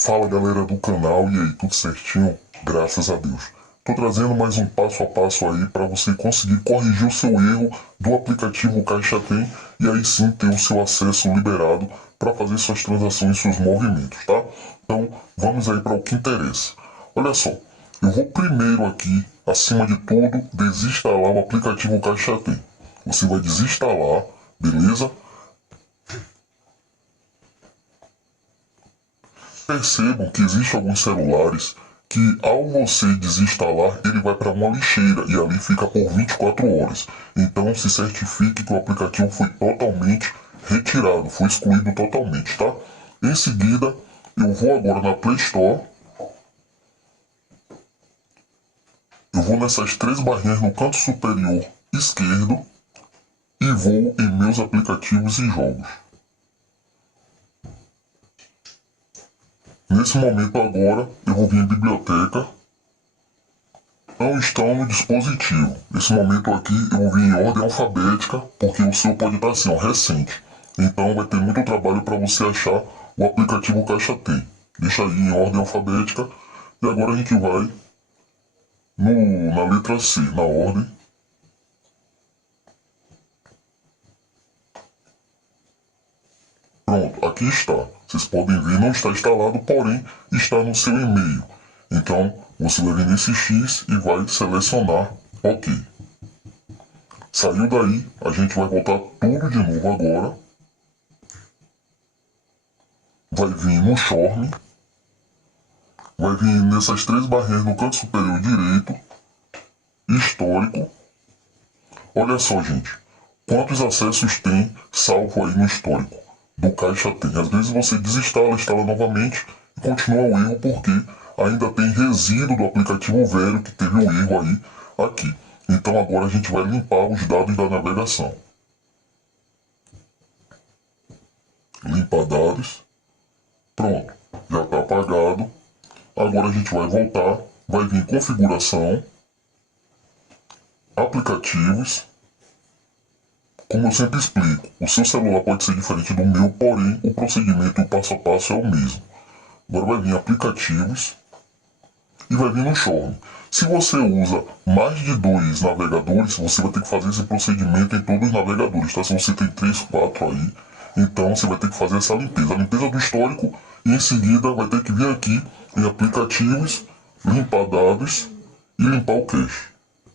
Fala galera do canal, e aí, tudo certinho? Graças a Deus. Tô trazendo mais um passo a passo aí para você conseguir corrigir o seu erro do aplicativo Caixa Tem e aí sim ter o seu acesso liberado para fazer suas transações e seus movimentos, tá? Então vamos aí para o que interessa. Olha só, eu vou primeiro aqui, acima de tudo, desinstalar o aplicativo Caixa Tem. Você vai desinstalar, beleza? Percebam que existem alguns celulares que ao você desinstalar ele vai para uma lixeira e ali fica por 24 horas. Então se certifique que o aplicativo foi totalmente retirado, foi excluído totalmente, tá? Em seguida eu vou agora na Play Store, eu vou nessas três barrinhas no canto superior esquerdo e vou em meus aplicativos e jogos. Nesse momento agora eu vou vir em biblioteca. Não estão no dispositivo. Nesse momento aqui eu vou vir em ordem alfabética, porque o seu pode estar assim, ó, recente. Então vai ter muito trabalho para você achar o aplicativo Caixa Tem. Deixa aí em ordem alfabética. E agora a gente vai na letra C, na ordem. Pronto, aqui está. Vocês podem ver, não está instalado, porém está no seu e-mail. Então você vai vir nesse X e vai selecionar OK. Saiu daí, a gente vai voltar tudo de novo agora. Vai vir no Shorme. Vai vir nessas três barrinhas no canto superior direito. Histórico. Olha só, gente. Quantos acessos tem salvo aí no histórico do Caixa Tem? Às vezes você desinstala, instala novamente e continua o erro porque ainda tem resíduo do aplicativo velho que teve um erro aí aqui. Então agora a gente vai limpar os dados da navegação. Limpar dados. Pronto, já está apagado. Agora a gente vai voltar, vai vir configuração, aplicativos. Como eu sempre explico, o seu celular pode ser diferente do meu, porém o procedimento e o passo a passo é o mesmo. Agora vai vir aplicativos e vai vir no Shorme. Se você usa mais de 2 navegadores, você vai ter que fazer esse procedimento em todos os navegadores, tá? Se você tem 3, 4 aí, então você vai ter que fazer essa limpeza. A limpeza do histórico e em seguida vai ter que vir aqui em aplicativos, limpar dados e limpar o cache.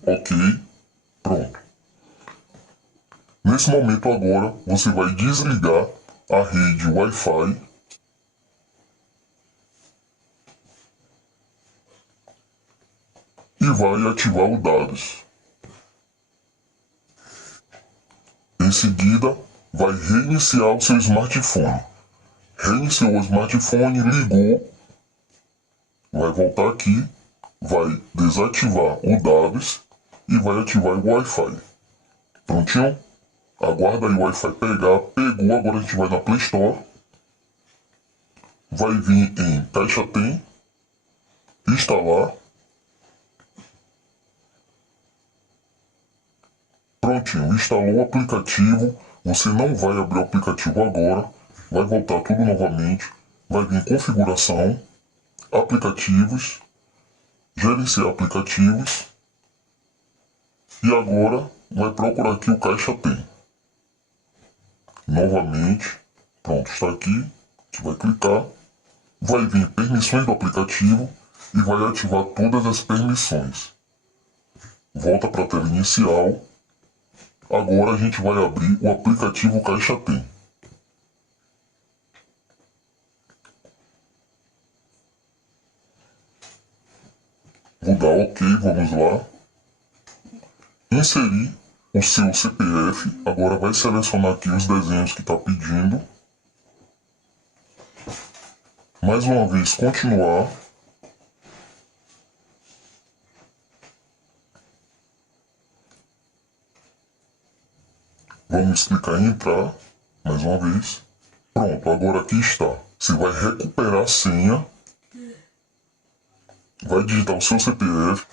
Ok, pronto. Nesse momento agora, você vai desligar a rede Wi-Fi e vai ativar o dados. Em seguida, vai reiniciar o seu smartphone. Reiniciou o smartphone, ligou, vai voltar aqui, vai desativar o dados e vai ativar o Wi-Fi. Prontinho? Aguarda aí o Wi-Fi pegar. Pegou, agora a gente vai na Play Store. Vai vir em Caixa Tem, instalar. Prontinho, instalou o aplicativo. Você não vai abrir o aplicativo agora. Vai voltar tudo novamente. Vai vir em configuração, aplicativos, gerenciar aplicativos. E agora vai procurar aqui o Caixa Tem. Novamente, pronto, está aqui. A gente vai clicar. Vai vir permissões do aplicativo e vai ativar todas as permissões. Volta para a tela inicial. Agora a gente vai abrir o aplicativo Caixa Tem. Vou dar OK, vamos lá. Inserir o seu CPF. Agora vai selecionar aqui os desenhos que está pedindo. Mais uma vez, continuar. Vamos clicar em entrar, mais uma vez. Pronto, agora aqui está. Você vai recuperar a senha. Vai digitar o seu CPF.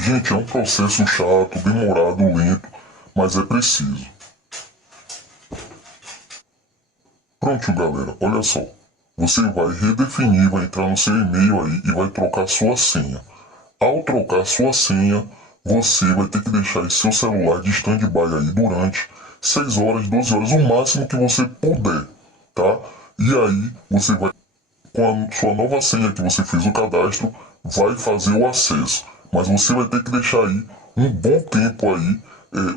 Gente, é um processo chato, demorado, lento, mas é preciso. Pronto, galera, olha só. você vai redefinir, vai entrar no seu e-mail aí e vai trocar sua senha. Ao trocar sua senha, você vai ter que deixar esse seu celular de stand-by aí durante 6 horas, 12 horas, o máximo que você puder, tá? E aí você vai, com a sua nova senha que você fez o cadastro, vai fazer o acesso. Mas você vai ter que deixar aí um bom tempo aí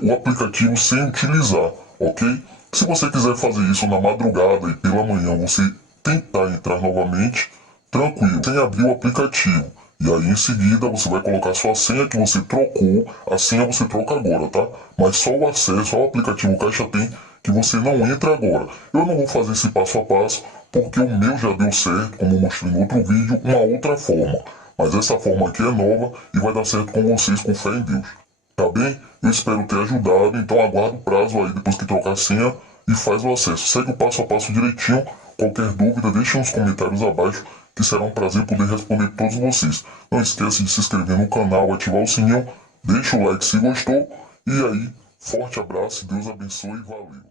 o aplicativo sem utilizar, ok? Se você quiser fazer isso na madrugada e pela manhã você tentar entrar novamente, tranquilo, sem abrir o aplicativo. E aí em seguida você vai colocar sua senha que você trocou, a senha você troca agora, tá? Mas só o acesso ao aplicativo Caixa Tem que você não entra agora. Eu não vou fazer esse passo a passo porque o meu já deu certo, como eu mostrei no outro vídeo, uma outra forma. Mas essa forma aqui é nova e vai dar certo com vocês, com fé em Deus. Tá bem? Eu espero ter ajudado, então aguardo o prazo aí depois que trocar a senha e faz o acesso. Segue o passo a passo direitinho. Qualquer dúvida, deixe nos comentários abaixo, que será um prazer poder responder todos vocês. Não esquece de se inscrever no canal, ativar o sininho, deixa o like se gostou. E aí, forte abraço, Deus abençoe e valeu.